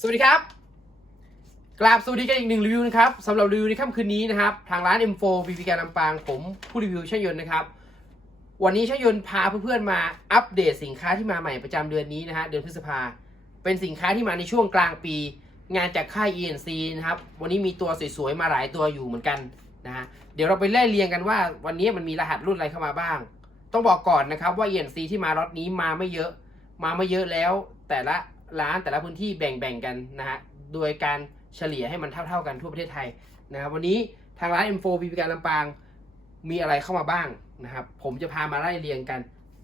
สวัสดีครับ กราบสวัสดีกันอีกหนึ่งรีวิวนะครับสำหรับรีวิวในค่ำคืนนี้นะครับ ทางร้าน M4 บีบีการลำปางผมผู้รีวิวช่างยนต์นะครับ วันนี้ช่างยนต์พาเพื่อนๆมาอัปเดตสินค้าที่มาใหม่ประจำเดือนนี้นะฮะเดือนพฤษภา เป็นสินค้าที่มาในช่วงกลางปี งานจากค่าย ENC นะครับ วันนี้มีตัวสวยๆมาหลายตัวอยู่เหมือนกันนะฮะเดี๋ยวเราไปไล่เรียงกันว่า วันนี้มันมีรหัสรุ่นอะไรเข้ามาบ้าง ต้องบอกก่อนนะครับว่า ENC ที่มาล็อตนี้มาไม่เยอะ มาไม่เยอะแล้ว แต่ละ ร้านแต่ละพื้นที่แบ่งๆกันนะฮะโดยการเฉลี่ยให้มันเท่าๆกันทั่วประเทศไทยนะครับวันนี้ทางร้าน M4 บีบีการลำปางมีอะไรเข้ามาบ้างนะครับผมจะพามาไล่เรียงกัน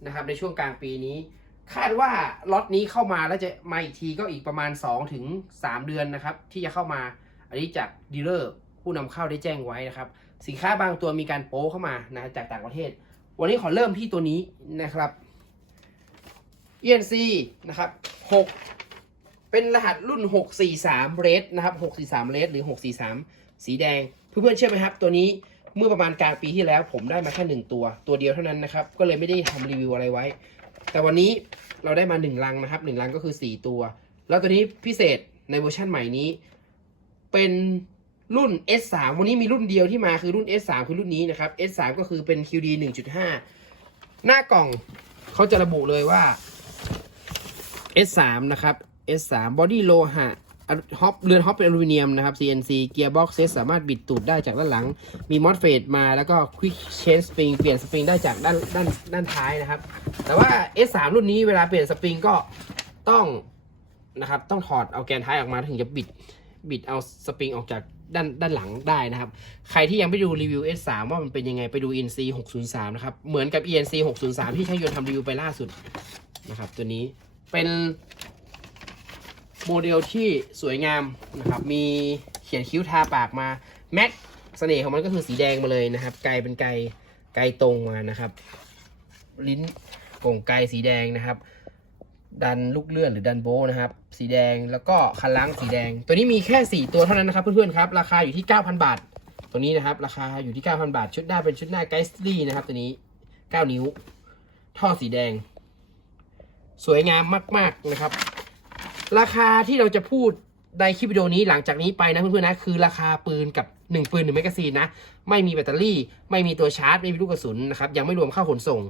นะครับในช่วงกลางปีนี้ คาดว่าล็อตนี้เข้ามาแล้วจะมาอีกทีก็อีกประมาณ 2-3ถึง3เดือนนะครับที่จะเข้ามาอันนี้จากดีลเลอร์ผู้นำเข้าได้แจ้งไว้นะครับสินค้าบางตัวมีการโป้เข้ามานะจากต่างประเทศ วันนี้ขอเริ่มที่ตัวนี้นะครับ ENC นะครับ6เป็นรหัสรุ่น 643 red นะครับ643 red หรือ 643 สีแดง เพื่อนๆเชื่อไหมครับ ตัวนี้เมื่อประมาณกลางปีที่แล้ว ผมได้มาแค่หนึ่งตัว ตัวเดียวเท่านั้นนะครับ ก็เลยไม่ได้ทำรีวิวอะไรไว้ แต่วันนี้เราได้มาหนึ่งลังนะครับหนึ่งลังก็คือ 4 ตัว แล้วตัวนี้พิเศษในเวอร์ชันใหม่นี้ เป็นรุ่น S3 วันนี้มีรุ่นเดียวที่มาคือรุ่น S3 คือรุ่นนี้นะครับ S3 ก็คือเป็น QD 1.5 หน้ากล่องเขาจะระบุเลยว่า S3 นะครับ S3 บอดี้โลหะฮอปเรือนฮอปเป็นอลูมิเนียมนะครับ CNC เกียร์บ็อกเซสสามารถบิดตูดได้จากด้านหลัง มีมอสเฟดมาแล้วก็ Quick Change Spring เปลี่ยนสปริงได้จากด้านด้านด้านท้ายนะครับ แต่ว่า S3 รุ่นนี้เวลาเปลี่ยนสปริงก็ต้องนะครับต้องถอดเอาแกนท้ายออกมาถึงจะบิดบิดเอาสปริงออกจากด้านด้านหลังได้นะครับ ใครที่ยังไม่ดูรีวิว S3 ว่ามันเป็นยังไงไปดู ENC 603 นะครับ เหมือนกับ ENC 603 ที่ช่างยนต์ทำรีวิวไปล่าสุดนะครับตัวนี้ เป็นโมเดลที่สวยงามนะครับ มีเขียนคิ้วทาปากมาแม็กเสน่ห์ของมันก็คือสีแดงมาเลยนะครับ ไกลเป็นไกลไกลตรงมานะครับ ลิ้นโก่งไกลสีแดงนะครับ ดันลูกเลื่อนหรือดันโบนะครับ สีแดงแล้วก็คันล้างสีแดง ตัวนี้มีแค่ 4 ตัวเท่านั้นนะครับ เพื่อนๆครับ ราคาอยู่ที่ 9,000 บาท ตัวนี้นะครับ ราคาอยู่ที่ 9,000 บาท ชุดหน้าเป็นชุดหน้าไกสลี่นะครับ ตัวนี้ 9 นิ้ว ท่อสีแดง สวยงามมาก ๆนะครับ ราคาที่เราจะพูดในคลิปวิดีโอนี้หลังจากนี้ไปนะเพื่อนๆนะคือราคาปืนกับ 1 ปืน1แมกกาซีนนะ ไม่มีแบตเตอรี่ ไม่มีตัวชาร์จ ไม่มีลูกกระสุนนะครับยังไม่รวมค่าขนส่ง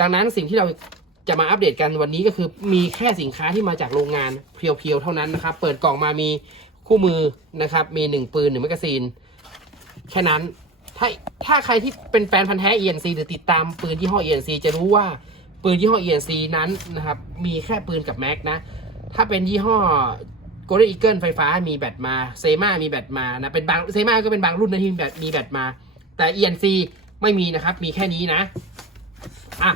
ดังนั้นสิ่งที่เราจะมาอัปเดตกันวันนี้ก็คือมีแค่สินค้าที่มาจากโรงงานเพียวๆเท่านั้นนะครับ เปิดกล่องมามีคู่มือนะครับมี 1 ปืน1แมกกาซีนแค่นั้นถ้าถ้าใครที่เป็นแฟนพันธ์แท้ ENC หรือติดตามปืนยี่ห้อ ENC จะรู้ว่า ปืนยี่ห้อ ENC นั้นนะครับ มีแค่ปืนกับแม็กนะ ถ้าเป็นยี่ห้อ Golden Eagle ไฟฟ้ามีแบตมา เซมามีแบตมานะ เป็นบาง เซมาก็เป็นบางรุ่นนะที่มีแบตมีแบตมา แต่ ENC ไม่มีนะครับ มีแค่นี้นะ อะ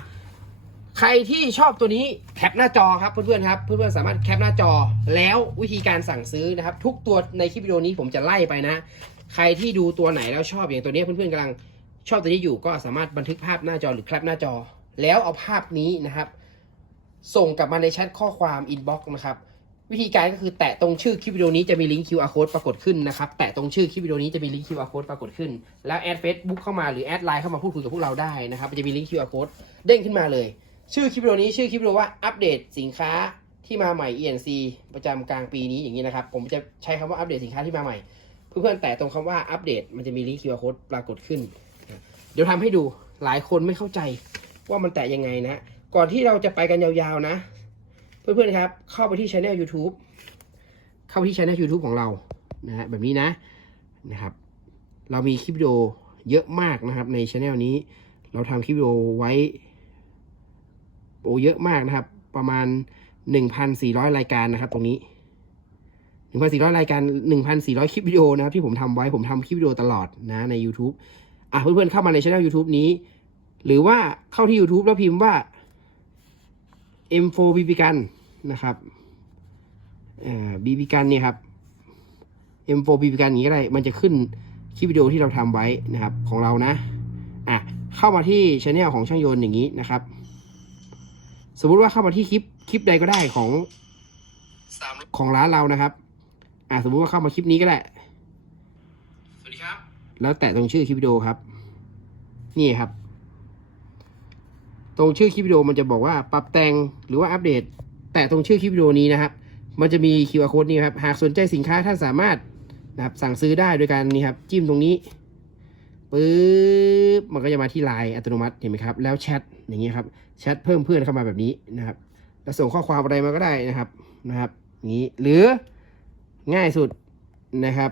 ใครที่ชอบตัวนี้แคปหน้าจอครับเพื่อนๆครับ เพื่อนๆสามารถแคปหน้าจอ แล้ววิธีการสั่งซื้อนะครับ ทุกตัวในคลิปวิดีโอนี้ผมจะไล่ไปนะ ใครที่ดูตัวไหนแล้วชอบอย่างตัวนี้เพื่อนๆกำลังชอบตัวนี้อยู่ก็สามารถบันทึกภาพหน้าจอหรือแคปหน้าจอ แล้วเอาภาพนี้นะครับ ส่งกลับมาในแชทข้อความอินบ็อกซ์นะครับ วิธีการก็คือแตะตรงชื่อคลิปวิดีโอนี้จะมีลิงก์ QR code ปรากฏขึ้นนะครับ แตะตรงชื่อคลิปวิดีโอนี้จะมีลิงก์ QR code ปรากฏขึ้น แล้วแอด Facebook เข้ามาหรือแอดไลน์เข้ามาพูดคุยกับพวกเราได้นะครับมันจะมีลิงก์ QR code เด้งขึ้นมาเลย ชื่อคลิปวิดีโอนี้ชื่อคลิปวิดีโอว่าอัปเดตสินค้าที่มาใหม่ ENC ประจำกลางปีนี้อย่างนี้นะครับ ผมจะใช้คำว่าอัปเดตสินค้าที่มาใหม่ เพื่อนๆแตะตรงคำว่าอัปเดตมันจะมีลิงก์ QR code ปรากฏขึ้น เดี๋ยวทำให้ดูหลายคนไม่เข้าใจ ว่ามันแตะยังไงนะ ก่อนที่เราจะไปกันยาวๆนะ เพื่อนๆครับ เข้าไปที่ channel YouTube เข้าไปที่ channel YouTube ของเรานะฮะแบบนี้นะนะครับ เรามีคลิปวิดีโอเยอะมากนะครับ ใน channel นี้ เราทำคลิปวิดีโอไว้โอเยอะมากนะครับ ประมาณ 1,400 รายการนะครับ ตรงนี้1,400 รายการ 1,400 คลิปวิดีโอนะครับที่ผมทำไว้ผมทำคลิปวิดีโอตลอดนะใน YouTube อะเพื่อนๆเข้ามาใน channel YouTube นี้ หรือว่าเข้าที่ YouTube แล้วพิมพ์ว่า M4 บีบีกันนะครับบีบีกันเนี่ยครับ M4 บีบีกันอย่างนี้ก็ได้ มันจะขึ้นคลิปวิดีโอที่เราทำไว้นะครับ ของเรานะ อะ เข้ามาที่ช anel ของช่างยนต์อย่างนี้นะครับ สมมุติว่าเข้ามาที่คลิปคลิปใดก็ได้ของของร้านเรานะครับ อะสมมุติว่าเข้ามาคลิปนี้ก็ได้ สวัสดีครับ แล้วแตะตรงชื่อคลิปวิดีโอครับ นี่ครับ ตรงชื่อคลิปวิดีโอมันจะบอกว่าปรับแต่งหรือว่าอัปเดต แต่ตรงชื่อคลิปวิดีโอนี้นะครับ มันจะมี QR code นี่ครับ หากสนใจสินค้าท่านสามารถนะครับสั่งซื้อได้โดยการนี่ครับจิ้มตรงนี้ปึ๊บมันก็จะมาที่ไลน์อัตโนมัติเห็นไหมครับ แล้วแชทอย่างนี้ครับแชทเพิ่มเพื่อนเข้ามาแบบนี้นะครับแล้วส่งข้อความอะไรมาก็ได้นะครับนะครับนี้หรือง่ายสุดนะครับ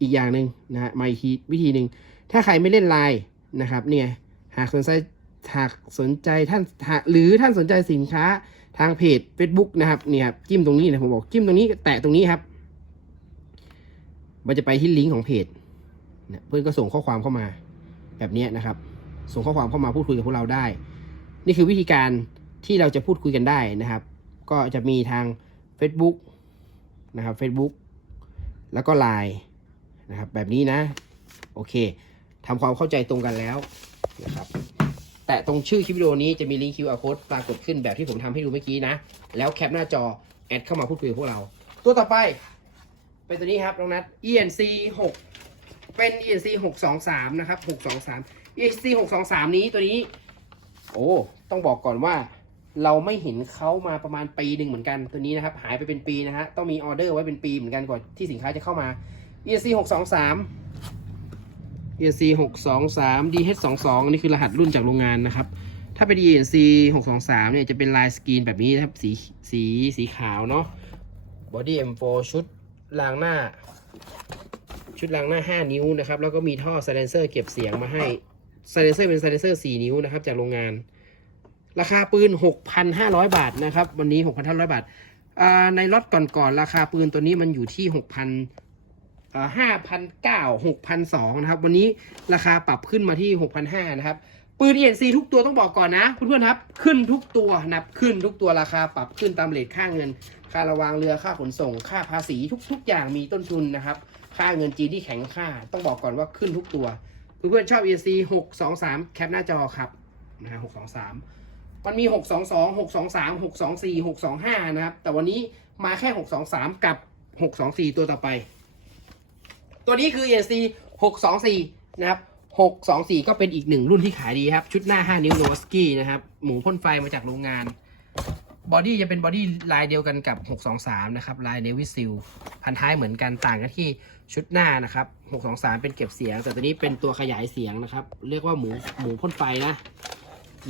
อีกอย่างหนึ่งนะฮะมาอีกวิธีหนึ่งถ้าใครไม่เล่นไลน์นะครับเนี่ยหากสนใจ หากสนใจท่านหาหรือท่านสนใจสินค้าทางเพจ Facebook นะครับเนี่ยครับจิ้มตรงนี้นะผมบอกจิ้มตรงนี้แตะตรงนี้ครับ มันจะไปที่ลิงก์ของเพจเพื่อนก็ส่งข้อความเข้ามา แบบนี้นะครับ ส่งข้อความเข้ามาพูดคุยกับพวกเราได้ นี่คือวิธีการที่เราจะพูดคุยกันได้นะครับ ก็จะมีทาง Facebook นะครับ Facebook แล้วก็ Line นะครับ แบบนี้นะ โอเคทำความเข้าใจตรงกันแล้วนะครับ แต่ตรงชื่อคลิปวิดีโอนี้จะมีลิงก์ QR code ปรากฏขึ้นแบบที่ผมทำให้ดูเมื่อกี้นะ แล้วแคปหน้าจอ แอดเข้ามาพูดคุยกับพวกเรา ตัวต่อไป เป็นตัวนี้ครับน้องนัท ENC 6 เป็น ENC 623 นะครับ 623 ENC 623 นี้ตัวนี้ โอ้ต้องบอกก่อนว่า เราไม่เห็นเขามาประมาณปีหนึ่งเหมือนกันตัวนี้นะครับ หายไปเป็นปีนะฮะต้องมีออเดอร์ไว้เป็นปีเหมือนกันก่อนที่สินค้าจะเข้ามา ENC 623 ENC 623 DH 22นี่คือรหัสรุ่นจากโรงงานนะครับ ถ้าเป็น ENC 623เนี่ยจะเป็นลายสกรีนแบบนี้นะครับ สีสีสีขาวเนาะ Body M4 ชุดรางหน้า ชุดรางหน้า 5 นิ้วนะครับ แล้วก็มีท่อ s ซเลนเซอร์เก็บเสียงมาให้ s ซเลนเซอร์เป็น s ซเลนเซอร์4นิ้วนะครับ จากโรงงาน ราคาปืน 6,500 บาทนะครับ วันนี้ 6,500 บาทอ่าในล็อตก่อนๆราคาปืนตัวนี้มันอยู่ที่6,000 ห้าพันเก้าหกพันสองนะครับ วันนี้ราคาปรับขึ้นมาที่หกพันห้านะครับ ปืน ENC ทุกตัวต้องบอกก่อนนะเพื่อนๆครับ ขึ้นทุกตัวนะครับขึ้นทุกตัวราคาปรับขึ้นตามเลทค่าเงิน ค่าระวางเรือค่าขนส่ง ค่าภาษีทุก ๆ อย่างมีต้นทุนนะครับ ค่าเงินจีนที่แข็งค่า ต้องบอกก่อนว่าขึ้นทุกตัว เพื่อนๆชอบ ENC 623แคปหน้าจอครับนะฮะ623มันมี 622 623 624 625 นะครับ แต่วันนี้มาแค่ 623 กับ 624 ตัวต่อไป ตัวนี้คือ ENC 624 นะครับ 624 ก็เป็นอีกหนึ่งรุ่นที่ขายดีครับ ชุดหน้า 5 นิ้วโนสกี้นะครับ หมูพ่นไฟมาจากโรงงาน บอดี้จะเป็นบอดี้ลายเดียวกันกับ 623 นะครับ ลายเนวิซิลพันท้ายเหมือนกันต่างกันที่ชุดหน้านะครับ 623 เป็นเก็บเสียง แต่ตัวนี้เป็นตัวขยายเสียงนะครับ เรียกว่าหมูหมูพ่นไฟนะ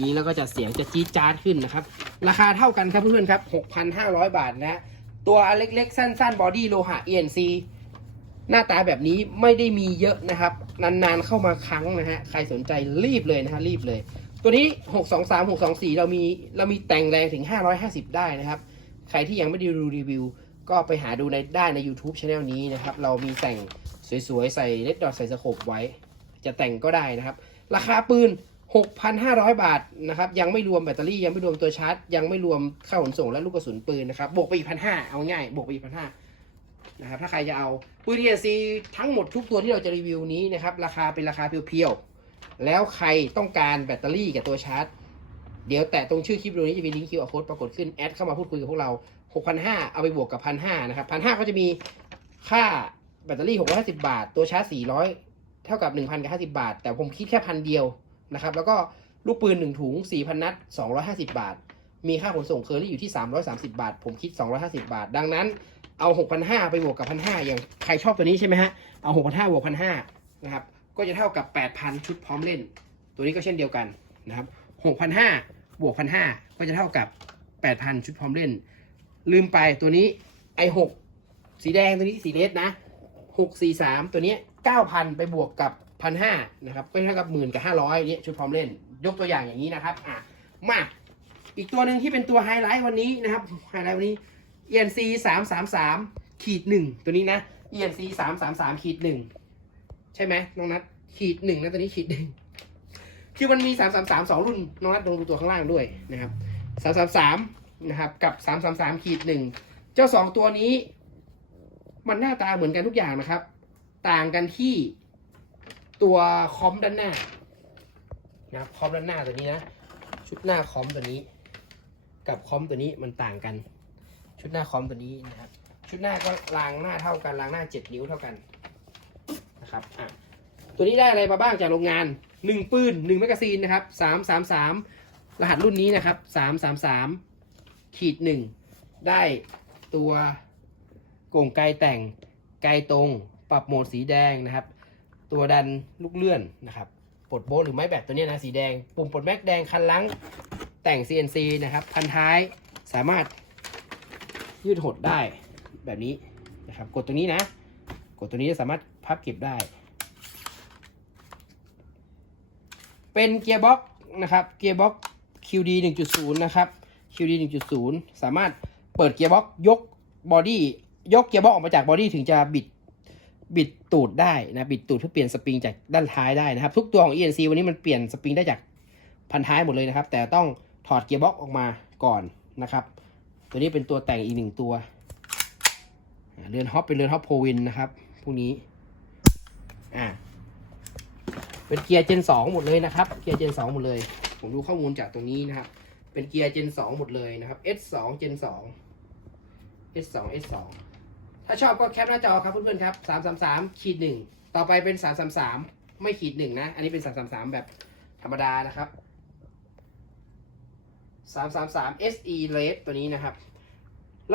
นี้แล้วก็จะเสียงจะจี๊ดจ๊าดขึ้นนะครับ ราคาเท่ากันครับเพื่อนๆครับ 6,500 บาทนะฮะตัวเล็กๆ สั้นๆ บอดี้โลหะ ENC หน้าตาแบบนี้ไม่ได้มีเยอะนะครับ นานๆเข้ามาครั้งนะฮะใครสนใจรีบเลยนะฮะรีบเลย ตัวนี้ 623 624 เรามีเรามีแต่งแรงถึง 550 ได้นะครับ ใครที่ยังไม่ได้ดูรีวิว ก็ไปหาดูในได้ใน YouTube Channel นี้นะครับ เรามีแต่งสวยๆ ใส่เลดดอทใส่สโคปไว้ จะแต่งก็ได้นะครับ ราคาปืน 6,500 บาทนะครับ ยังไม่รวมแบตเตอรี่ยังไม่รวมตัวชาร์จ ยังไม่รวมค่าขนส่งและลูกกระสุนปืนนะครับบวกไปอีกพันห้าเอาง่ายบวกไปอีกพันห้า นะครับถ้าใครจะเอาปืน ENC ทั้งหมดทุกตัวที่เราจะรีวิวนี้นะครับราคาเป็นราคาเพียวๆแล้วใครต้องการแบตเตอรี่กับตัวชาร์จ เดี๋ยวแตะตรงชื่อคลิปวิดีโอนี้จะมีลิงก์ QR code ปรากฏขึ้นแอดเข้ามาพูดคุยกับพวกเรา 6,500 เอาไปบวกกับ 1,500 นะครับ 1,500 ก็จะมีค่าแบตเตอรี่ 650 บาท ตัวชาร์จ 400 เท่ากับ 1,050 บาท แต่ผมคิดแค่พันเดียวนะครับแล้วก็ลูกปืน 1 ถุง 4,000 นัด 250 บาท มีค่าขนส่งเคอรี่อยู่ที่ 330 บาท ผมคิด 250 บาท ดังนั้น เอา 6,500 ไปบวกกับ 1,500 อย่างใครชอบตัวนี้ใช่ไหมฮะ เอา 6,500 บวก 1,500 นะครับ ก็จะเท่ากับ 8,000 ชุดพร้อมเล่น ตัวนี้ก็เช่นเดียวกันนะครับ 6,500 บวก 1,500 ก็จะเท่ากับ 8,000 ชุดพร้อมเล่น ลืมไปตัวนี้ i6 สีแดงตัวนี้สีเลสนะ 643 ตัวนี้ 9,000 ไปบวกกับ 1,500 นะครับ ก็เท่ากับหมื่นกับ 500เนี่ยชุดพร้อมเล่น ยกตัวอย่างอย่างนี้นะครับ อะ มา อีกตัวหนึ่งที่เป็นตัวไฮไลท์วันนี้นะครับ ไฮไลท์วันนี้ ENC 333ขีดหนึ่งตัวนี้นะ ENC 333ขีดหนึ่งใช่ไหมน้องนัทขีดหนึ่งนะตัวนี้ขีดหนึ่งคือมันมี333สองรุ่นน้องนัทลองดูตัวข้างล่างด้วยนะครับ333นะครับกับ333ขีดหนึ่งเจ้าสองตัวนี้ มันหน้าตาเหมือนกันทุกอย่างนะครับ ต่างกันที่ตัวคอมด้านหน้านะครับคอมด้านหน้าตัวนี้นะชุดหน้าคอมตัวนี้ กับคอมตัวนี้มันต่างกัน ชุดหน้าคอมตัวนี้นะครับ ชุดหน้าก็รางหน้าเท่ากันรางหน้า 7 นิ้วเท่ากันนะครับอะตัวนี้ได้อะไรมาบ้างจากโรงงาน 1 ปืน1แมกกาซีนนะครับ333 รหัสรุ่นนี้นะครับ 333 ขีด 1 ได้ตัวโก่งไกลแต่งไกลตรง ปรับโหมดสีแดงนะครับ ตัวดันลูกเลื่อนนะครับปลดโบหรือไม้แบตตัวนี้นะสีแดง ปุ่มปลดแม็กแดงคันลังแต่ง CNC นะครับพันท้ายสามารถ ยืดหดได้แบบนี้นะครับ กดตรงนี้นะ กดตัวนี้จะสามารถพับเก็บได้ เป็นเกียร์บ็อกนะครับเกียร์บ็อก QD 1.0 นะครับ QD 1.0 สามารถเปิดเกียร์บ็อกยกบอดี้ยกเกียร์บ็อกออกมาจากบอดี้ถึงจะบิดบิดตูดได้นะบิดตูดเพื่อเปลี่ยนสปริงจากด้านท้ายได้นะครับ ทุกตัวของ ENC วันนี้มันเปลี่ยนสปริงได้จากพันท้ายหมดเลยนะครับ แต่ต้องถอดเกียร์บ็อกออกมาก่อนนะครับ ตัวนี้เป็นตัวแต่งอีกหนึ่งตัว เรือนฮอปเป็นเรือนฮอปโพวินนะครับ พวกนี้ อ่า เป็นเกียร์เจนสองหมดเลยนะครับ เกียร์เจนสองหมดเลย ผมดูข้อมูลจากตรงนี้นะครับ เป็นเกียร์เจนสองหมดเลยนะครับ S สองเจนสอง S สอง S สองถ้าชอบก็แคปหน้าจอครับเพื่อนๆครับสามสามสามขีดหนึ่ง ต่อไปเป็นสามสามสามไม่ขีดหนึ่งนะ อันนี้เป็นสามสามสามแบบธรรมดานะครับ สามสามสาม SE Red ตัวนี้นะครับ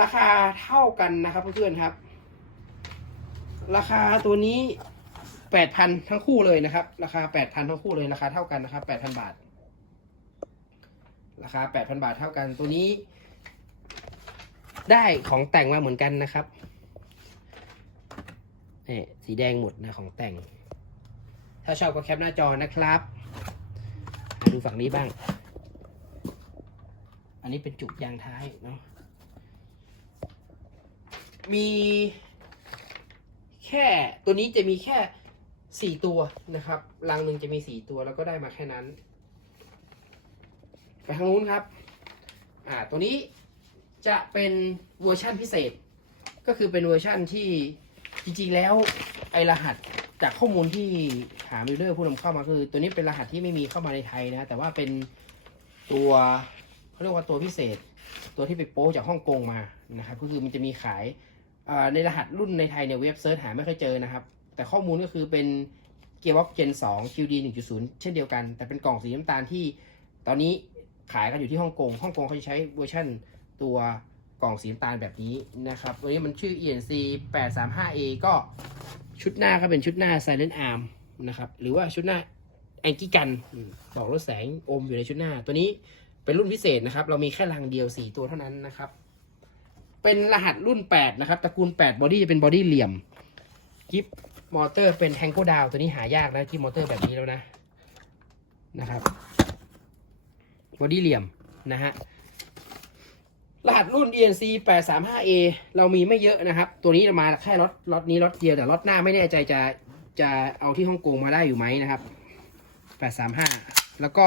ราคาเท่ากันนะครับเพื่อนๆครับ ราคาตัวนี้แปดพันทั้งคู่เลยนะครับ ราคาแปดพันทั้งคู่เลยราคาเท่ากันนะครับแปดพันบาท ราคาแปดพันบาทเท่ากันตัวนี้ ได้ของแต่งมาเหมือนกันนะครับนี่สีแดงหมดนะของแต่ง ถ้าชอบก็แคปหน้าจอนะครับ ดูฝั่งนี้บ้าง นนี้เป็นจุกยางท้ายเนาะ มีแค่ตัวนี้จะมีแค่สี่ตัวนะครับรังหนึ่งจะมีสี่ตัวแล้วก็ได้มาแค่นั้น ไปทางนู้นครับ อ่า ตัวนี้จะเป็นเวอร์ชั่นพิเศษ ก็คือเป็นเวอร์ชั่นที่จริงๆแล้วไอรหัสจากข้อมูลที่หามิลเลอร์ผู้นำเข้ามาคือ ตัวนี้เป็นรหัสที่ไม่มีเข้ามาในไทยนะ แต่ว่าเป็นตัว เขาเรียกว่าตัวพิเศษ ตัวที่ไปโป๊จากฮ่องกงมานะครับก็คือมันจะมีขายในรหัสรุ่นในไทยเนี่ยเว็บเซิร์ชหาไม่ค่อยเจอนะครับ แต่ข้อมูลก็คือเป็นเกียร์บ็อกเจน2 QD 1.0 เช่นเดียวกัน แต่เป็นกล่องสีน้ำตาลที่ตอนนี้ขายกันอยู่ที่ฮ่องกงฮ่องกงเขาจะใช้เวอร์ชั่นตัวกล่องสีน้ำตาลแบบนี้นะครับตัวนี้มันชื่อ ENC 835A ก็ชุดหน้าก็เป็นชุดหน้า Silent Arm นะครับ หรือว่าชุดหน้าแองกี้กัน บอกรถแสงอมอยู่ในชุดหน้า ตัวนี้ เป็นรุ่นพิเศษนะครับ เรามีแค่รังเดียว4ตัวเท่านั้นนะครับ เป็นรหัสรุ่น8นะครับ ตระกูล8บอดี้จะเป็นบอดี้เหลี่ยมกิฟมอเตอร์เป็นแทงโกดาวตัวนี้หายากแล้วกิฟมอเตอร์แบบนี้แล้วนะนะครับบอดี้เหลี่ยมนะฮะรหัสรุ่น ENC 835A เรามีไม่เยอะนะครับ ตัวนี้จะมาแค่ล็อตล็อตนี้ล็อตเดียวแต่ล็อตหน้าไม่แน่ใจจะจะเอาที่ฮ่องกงมาได้อยู่ไหมนะครับ 835 แล้วก็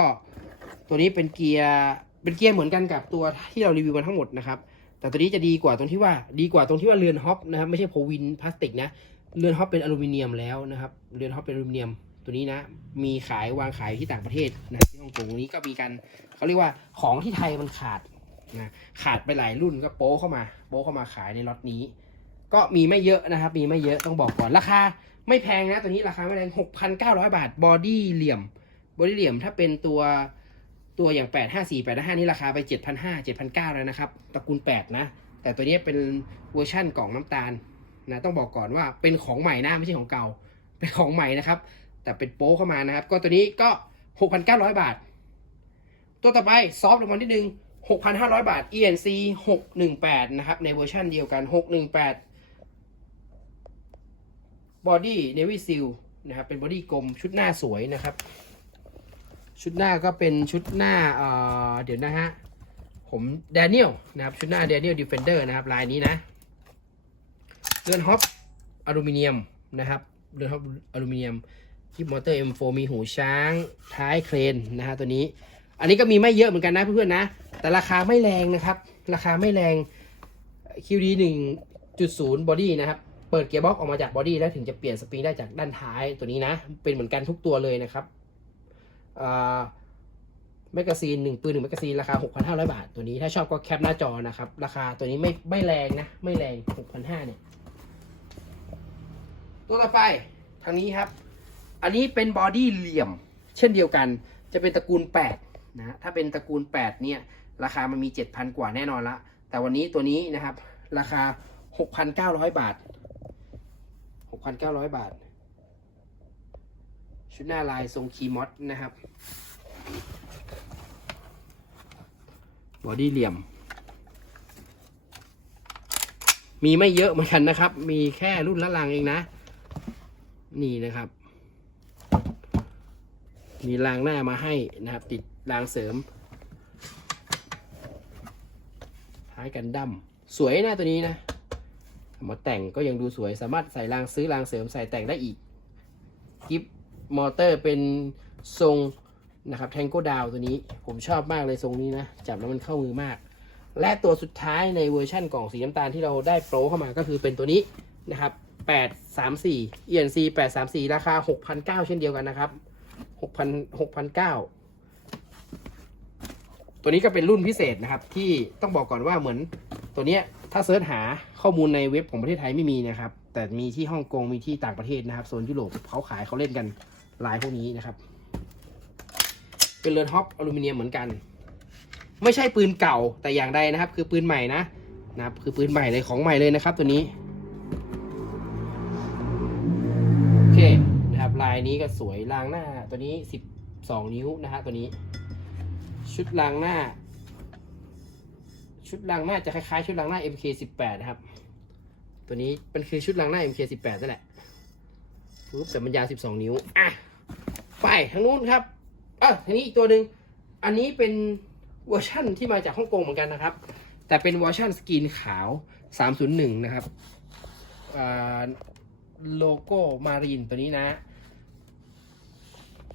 ตัวนี้เป็นเกียร์เป็นเกียร์เหมือนกันกับตัวที่เรารีวิวมาทั้งหมดนะครับ แต่ตัวนี้จะดีกว่าตรงที่ว่าดีกว่าตรงที่ว่าเรือนฮอปนะครับไม่ใช่โพวินพลาสติกนะเรือนฮอปเป็นอลูมิเนียมแล้วนะครับเรือนฮอปเป็นอลูมิเนียมตัวนี้นะมีขายวางขายที่ต่างประเทศนะที่ฮ่องกงนี้ก็มีการเขาเรียกว่าของที่ไทยมันขาดนะขาดไปหลายรุ่นก็โป๊เข้ามาโป๊เข้ามาขายในล็อตนี้ ก็มีไม่เยอะนะครับ มีไม่เยอะต้องบอกก่อนราคาไม่แพงนะตัวนี้ราคาไม่แพง6,900 บาทบอดี้เหลี่ยมบอดี้เหลี่ยมถ้าเป็นตัว ตัวอย่าง 8 5 4 8 5นี่ราคาไป 7,500 7,900แล้วนะครับตระกูล 8 นะ แต่ตัวนี้เป็นเวอร์ชั่นกล่องน้ำตาลนะต้องบอกก่อนว่าเป็นของใหม่นะไม่ใช่ของเก่า เป็นของใหม่นะครับ แต่เป็นโป๊เข้ามานะครับ ก็ตัวนี้ก็ 6,900 บาท ตัวต่อไปซอฟต์ลงมานิดนึง 6,500 บาท ENC 618 นะครับ ในเวอร์ชันเดียวกัน 618 Body Navy Seal นะครับเป็นบอดี้กลมชุดหน้าสวยนะครับ ชุดหน้าก็เป็นชุดหน้าเอ่อเดี๋ยวนะฮะ ผมแดเนียลนะครับ ชุดหน้าแดเนียลดิเฟนเดอร์นะครับ ลายนี้นะ เรือนฮอปอลูมิเนียมนะครับ เรือนฮอปอลูมิเนียมที่มอเตอร์ M4 มีหูช้าง ท้ายเครนนะฮะตัวนี้ อันนี้ก็มีไม่เยอะเหมือนกันนะเพื่อนๆนะ แต่ราคาไม่แรงนะครับ ราคาไม่แรง QD 1.0 บอดี้นะครับ เปิดเกียร์บ็อกออกมาจากบอดี้แล้วถึงจะเปลี่ยนสปริงได้จากด้านท้ายตัวนี้นะ เป็นเหมือนกันทุกตัวเลยนะครับ แมกกาซีนหนึ่งปืนหนึ่งแมกกาซีนราคา 6,500 บาท ตัวนี้ถ้าชอบก็แคปหน้าจอนะครับ ราคาตัวนี้ไม่ไม่แรงนะ ไม่แรง 6,500เนี่ย ตัวต่อไปทางนี้ครับ อันนี้เป็นบอดี้เหลี่ยม เช่นเดียวกัน จะเป็นตระกูล 8 นะ ถ้าเป็นตระกูล 8 เนี่ย ราคามันมี 7,000 กว่าแน่นอนละ แต่วันนี้ตัวนี้นะครับ ราคาหกพันเก้าร้อยบาทหกพันเก้าร้อยบาท ชุดหน้าลายทรงคีมอสนะครับบอดี้เหลี่ยม มีไม่เยอะเหมือนกันนะครับ มีแค่รุ่นละลังเองนะ นี่นะครับ มีรางหน้ามาให้นะครับ ติดรางเสริมท้ายกันดั้มสวยนะตัวนี้นะมาแต่งก็ยังดูสวยสามารถใส่รางซื้อรางเสริมใส่แต่งได้อีกกิฟ มอเตอร์เป็นทรงนะครับแทงโก้ดาวตัวนี้ผมชอบมากเลยทรงนี้นะ จับแล้วมันเข้ามือมาก และตัวสุดท้ายในเวอร์ชั่นกล่องสีน้ำตาลที่เราได้โปรเข้ามาก็คือเป็นตัวนี้นะครับ834 ENC 834 ราคา 6,900 เช่นเดียวกันนะครับ 6,000 6,900 ตัวนี้ก็เป็นรุ่นพิเศษนะครับ ที่ต้องบอกก่อนว่าเหมือนตัวเนี้ยถ้าเซิร์ชหาข้อมูลในเว็บของประเทศไทยไม่มีนะครับ แต่มีที่ฮ่องกงมีที่ต่างประเทศนะครับโซนยุโรปเขาขายเขาเล่นกัน ลายพวกนี้นะครับ เป็นเรือนฮอปอลูมิเนียมเหมือนกัน ไม่ใช่ปืนเก่าแต่อย่างใดนะครับ คือปืนใหม่นะนะครับ คือปืนใหม่เลยของใหม่เลยนะครับ ตัวนี้โอเคนะครับ ลายนี้ก็สวยรางหน้า ตัวนี้12นิ้วนะฮะตัวนี้ ชุดรางหน้า ชุดรางหน้าจะคล้ายๆ ชุดรางหน้า MK18 นะครับ ตัวนี้มันคือชุดรางหน้า MK18 นั่นแหละปุ๊บแต่มันยาว12 นิ้ว อะ ไปทางนู้นครับอะทีนี้อีกตัวหนึ่งอันนี้เป็นเวอร์ชั่นที่มาจากฮ่องกงเหมือนกันนะครับ แต่เป็นเวอร์ชั่นสกรีนขาว 301 นะครับอ่าโลโก้มารีนตัวนี้นะ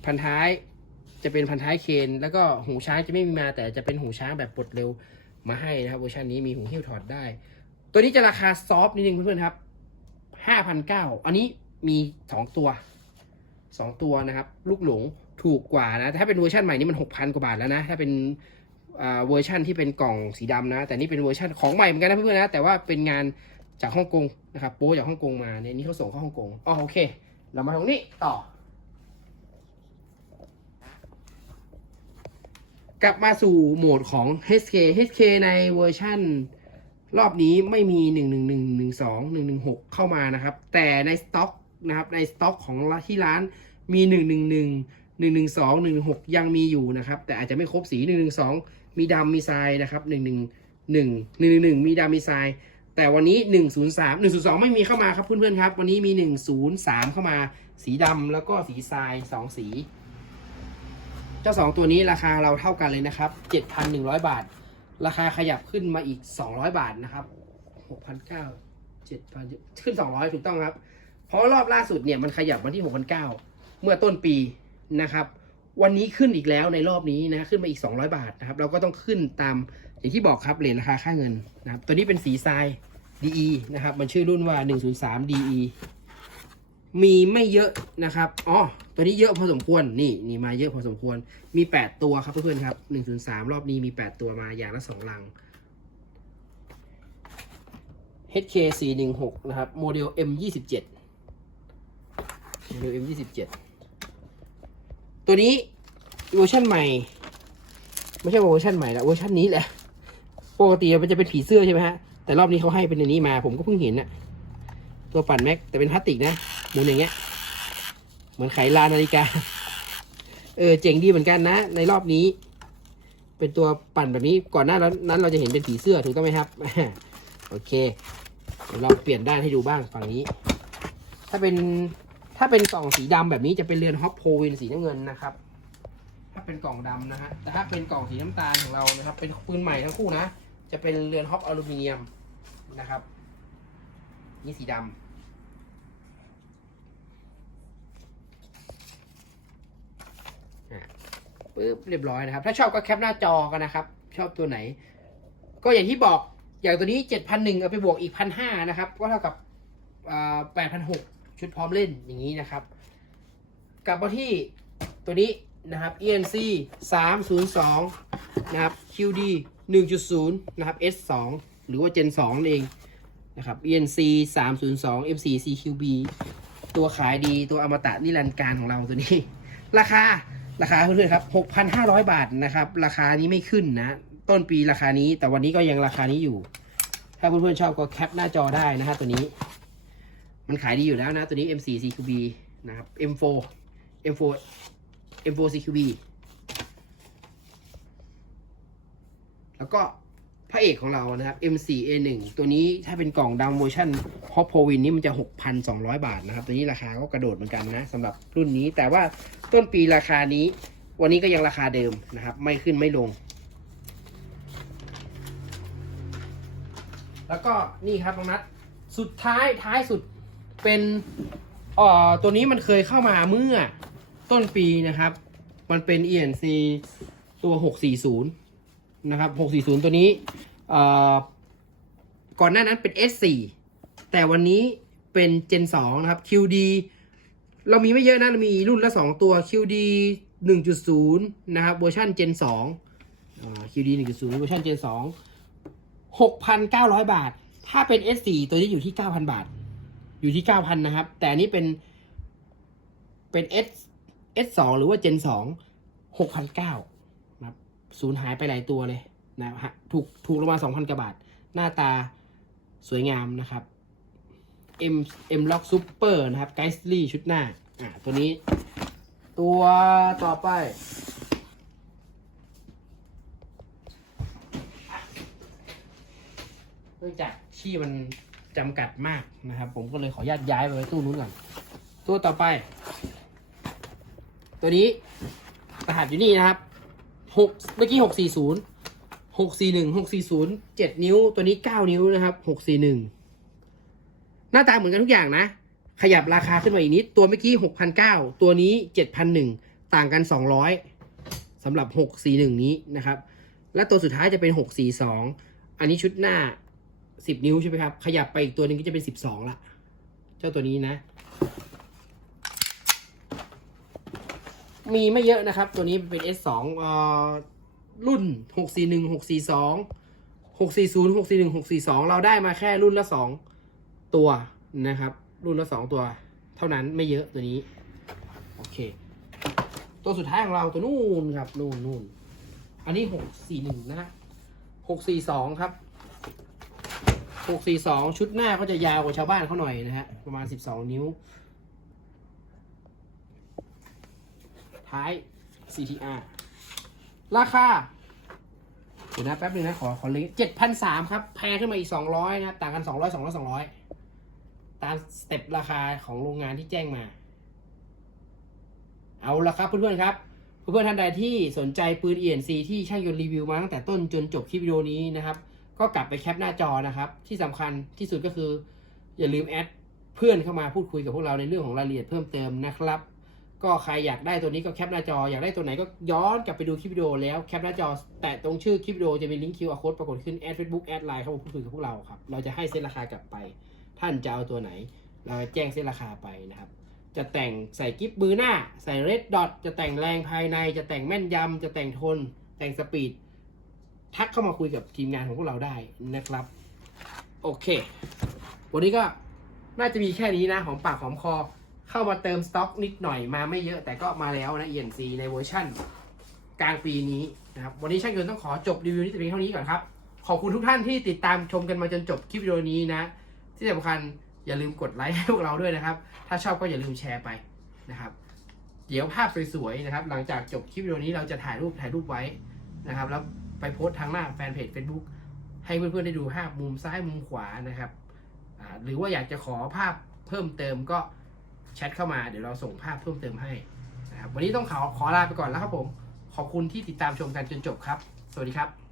พันท้ายจะเป็นพันท้ายเคน แล้วก็หูช้างจะไม่มีมา แต่จะเป็นหูช้างแบบปลดเร็วมาให้นะครับเวอร์ชันนี้มีหูหิ้วถอดได้ ตัวนี้จะราคาซอฟต์นิดนึงเพื่อนๆครับ5,900อันนี้มีสองตัว สองตัวนะครับ ลูกหลงถูกกว่านะ ถ้าเป็นเวอร์ชันใหม่นี่มันหกพันกว่าบาทแล้วนะ ถ้าเป็นเวอร์ชันที่เป็นกล่องสีดำนะ แต่นี่เป็นเวอร์ชันของใหม่เหมือนกันนะเพื่อนๆนะ แต่ว่าเป็นงานจากฮ่องกงนะครับ โป้จากฮ่องกงมาเนี่ยนี่เขาส่งเข้าฮ่องกงอ๋อโอเค เรามาตรงนี้ต่อกลับมาสู่โหมดของ HK HK ในเวอร์ชันรอบนี้ไม่มี 1 1 1 1 2 1 1 6 เข้ามานะครับ แต่ในสต็อกนะครับในสต็อกของที่ร้าน มี 1 1 1 1 1 2 1 6 ยังมีอยู่นะครับ แต่อาจจะไม่ครบสี 1 1 2 มีดำมีทรายนะครับ 1 1 1 1 1 1 มีดำมีทราย แต่วันนี้ 103 102 ไม่มีเข้ามาครับเพื่อนๆครับ วันนี้มี 103 เข้ามาสีดำแล้วก็สีทราย 2 สี เจ้าสองตัวนี้ราคาเราเท่ากันเลยนะครับ 7,100 บาท ราคาขยับขึ้นมาอีก 200 บาทนะครับ6,900 7,000ขึ้น 200 ถูกต้องครับเพราะรอบล่าสุดเนี่ยมันขยับมาที่6,900 มื่อต้นปีนะครับ วันนี้ขึ้นอีกแล้วในรอบนี้นะขึ้นมาอีก 200 บาทนะครับ เราก็ต้องขึ้นตามอย่างที่บอกครับเหรียญราคาค่าเงินนะครับ ตัวนี้เป็นสีทราย DE นะครับ มันชื่อรุ่นว่า 103 DE มีไม่เยอะนะครับอ๋อตัวนี้เยอะพอสมควรนี่นี่มาเยอะพอสมควรมี 8 ตัวครับเพื่อนๆครับ 103 รอบนี้มี 8 ตัวมาอย่างละ2ลัง HK 416นะครับ โมเดล M27 โมเดล M27 ตัวนี้เวอร์ชันใหม่ ไม่ใช่เวอร์ชันใหม่ละเวอร์ชันนี้แหละ ปกติมันจะเป็นผีเสื้อใช่ไหมฮะ แต่รอบนี้เขาให้เป็นอันนี้มา ผมก็เพิ่งเห็นน่ะตัวปั่นแม็ก แต่เป็นพลาสติกนะ หมุนอย่างเงี้ย เหมือนไขลานนาฬิกา เออ เจ๋งดีเหมือนกันนะ ในรอบนี้ เป็นตัวปั่นแบบนี้ ก่อนหน้านั้นเราจะเห็นเป็นผีเสื้อถูกต้องไหมครับ โอเค เราเปลี่ยนด้านให้ดูบ้างฝั่งนี้ ถ้าเป็น ถ้าเป็นกล่องสีดำแบบนี้จะเป็นเรือนฮอปโพวินสีน้ำเงินนะครับ ถ้าเป็นกล่องดำนะฮะ แต่ถ้าเป็นกล่องสีน้ำตาลของเรานะครับ เป็นปืนใหม่ทั้งคู่นะ จะเป็นเรือนฮอปอลูมิเนียมนะครับ นี่สีดำปึ๊บเรียบร้อยนะครับ ถ้าชอบก็แคปหน้าจอกันนะครับ ชอบตัวไหน ก็อย่างที่บอกอย่างตัวนี้เจ็ดพันหนึ่งเอาไปบวกอีกพันห้านะครับ ก็เท่ากับแปดพันหก ชุดพร้อมเล่นอย่างนี้นะครับ กลับมาที่ตัวนี้นะครับ ENC 302นะครับ QD 1.0นะครับ S2 หรือว่า Gen 2นั่นเองนะครับ ENC 302 M4 CQB ตัวขายดีตัวอมตะนิรันดร์การของเราตัวนี้ ราคาราคาเพื่อนๆครับ 6,500 บาทนะครับ ราคานี้ไม่ขึ้นนะ ต้นปีราคานี้แต่วันนี้ก็ยังราคานี้อยู่ ถ้าเพื่อนๆชอบก็แคปหน้าจอได้นะฮะตัวนี้ มันขายดีอยู่แล้วนะ ตัวนี้ M4 CQB นะครับ M4 M4 M4 CQB แล้วก็พระเอกของเรานะครับ M4A1 ตัวนี้ถ้าเป็นกล่องดาวโมชั่นฮอปโพวินนี่มันจะ 6,200 บาทนะครับ ตัวนี้ราคาก็กระโดดเหมือนกันนะสำหรับรุ่นนี้ แต่ว่าต้นปีราคานี้ วันนี้ก็ยังราคาเดิมนะครับ ไม่ขึ้นไม่ลง แล้วก็นี่ครับน้องนัดสุดท้ายท้ายสุด เป็นเอ่อตัวนี้มันเคยเข้ามาเมื่อต้นปีนะครับ มันเป็น ENC ตัว 640 นะครับ 640 ตัวนี้เอ่อก่อนหน้านั้นเป็น S4 แต่วันนี้เป็น Gen 2 นะครับ QD เรามีไม่เยอะนะเรามีรุ่นละ 2 ตัว QD 1.0 นะครับเวอร์ชัน Gen 2อ่า QD 1.0 เวอร์ชัน Gen 2 6,900 บาท ถ้าเป็น S4 ตัวนี้อยู่ที่ 9,000 บาท อยู่ที่9,000นนะครับ แต่นี้เป็นเป็น S S2 หรือว่า Gen 2 6,900นะครับสูญหายไปหลายตัวเลยนะฮะถูกถูกลงมา2,000กว่าบาท หน้าตาสวยงามนะครับ M M Lock Super นะครับ g e i s l y ชุดหน้า อ่า ตัวนี้ ตัวต่อไปเนื่องจากที่มัน จำกัดมากนะครับ ผมก็เลยขออนุญาตย้ายไปไว้ตู้นู้นก่อนตัวต่อไป ตัวนี้รหัสอยู่นี่นะครับหกเมื่อกี้หกสี่ศูนย์หกสี่หนึ่งหกสี่ศูนย์เจ็ดนิ้วตัวนี้เก้านิ้วนะครับหกสี่หนึ่งหน้าตาเหมือนกันทุกอย่างนะ ขยับราคาขึ้นมาอีกนิด ตัวเมื่อกี้หกพันเก้าตัวนี้เจ็ดพันหนึ่งต่างกันสองร้อยสำหรับหกสี่หนึ่งนี้นะครับ และตัวสุดท้ายจะเป็นหกสี่สองอันนี้ชุดหน้า สิบนิ้วใช่ไหมครับ ขยับไปอีกตัวหนึ่งก็จะเป็นสิบสองละ เจ้าตัวนี้นะ มีไม่เยอะนะครับ ตัวนี้เป็น S2 เอ่อรุ่น 641 642 640 641 642 เราได้มาแค่รุ่นละ 2 ตัวนะครับ รุ่นละ 2 ตัว เท่านั้นไม่เยอะตัวนี้ โอเค ตัวสุดท้ายของเราตัวนู่นครับ นู่นนู่นอันนี้ 641 นะฮะ642 ครับ หกสี่สองชุดหน้าก็จะยาวกว่าชาวบ้านเขาหน่อยนะฮะ ประมาณสิบสองนิ้ว ท้าย CTR ราคาเดี๋ยวนะแป๊บนึงนะ ขอขอเลขเจ็ดพันสามครับ แพงขึ้นมาอีกสองร้อยนะครับต่างกันสองร้อยสองร้อยสองร้อยตามสเต็ปราคาของโรงงานที่แจ้งมา เอาละครับเพื่อนๆครับ เพื่อนๆท่านใดที่สนใจปืน ENC ที่ช่างยนต์รีวิวมาตั้งแต่ต้นจนจบคลิปวิดีโอนี้นะครับ ก็กลับไปแคปหน้าจอนะครับ ที่สำคัญที่สุดก็คือ อย่าลืมแอดเพื่อนเข้ามาพูดคุยกับพวกเราในเรื่องของรายละเอียดเพิ่มเติมนะครับ ก็ใครอยากได้ตัวนี้ก็แคปหน้าจออยากได้ตัวไหนก็ย้อนกลับไปดูคลิปวิดีโอแล้วแคปหน้าจอ แตะตรงชื่อคลิปวิดีโอจะมีลิงก์ QR code ปรากฏขึ้นแอดเฟซบุ๊กแอดไลน์เข้ามาพูดคุยกับพวกเราครับเราจะให้เซ็นราคากลับไป ท่านจะเอาตัวไหน เราแจ้งเซ็นราคาไปนะครับจะแต่งใส่กิฟมือหน้า ใส่เรดดอทจะแต่งแรงภายในจะแต่งแม่นยำจะแต่งทน แต่งสปีด ทักเข้ามาคุยกับทีมงานของพวกเราได้นะครับ โอเค วันนี้ก็น่าจะมีแค่นี้นะหอมปากหอมคอ เข้ามาเติมสต็อกนิดหน่อยมาไม่เยอะแต่ก็มาแล้วนะ ENC ในเวอร์ชั่นกลางปีนี้นะครับ วันนี้ช่างยนต์ต้องขอจบรีวิวนี้แต่เพียงเท่านี้ก่อนครับ ขอบคุณทุกท่านที่ติดตามชมกันมาจนจบคลิปวิดีโอนี้นะ ที่สำคัญอย่าลืมกดไลค์ให้พวกเราด้วยนะครับ ถ้าชอบก็อย่าลืมแชร์ไปนะครับ เดี๋ยวภาพสวยๆนะครับ หลังจากจบคลิปวิดีโอนี้เราจะถ่ายรูปถ่ายรูปไว้นะครับ แล้ว ไปโพสต์ทางหน้าแฟนเพจ Facebook ให้เพื่อนๆได้ดูภาพมุมซ้ายมุมขวานะครับ หรือว่าอยากจะขอภาพเพิ่มเติมก็แชทเข้ามาเดี๋ยวเราส่งภาพเพิ่มเติมให้นะครับวันนี้ต้องขอขอลาไปก่อนแล้วครับผม ขอบคุณที่ติดตามชมกันจนจบครับ สวัสดีครับ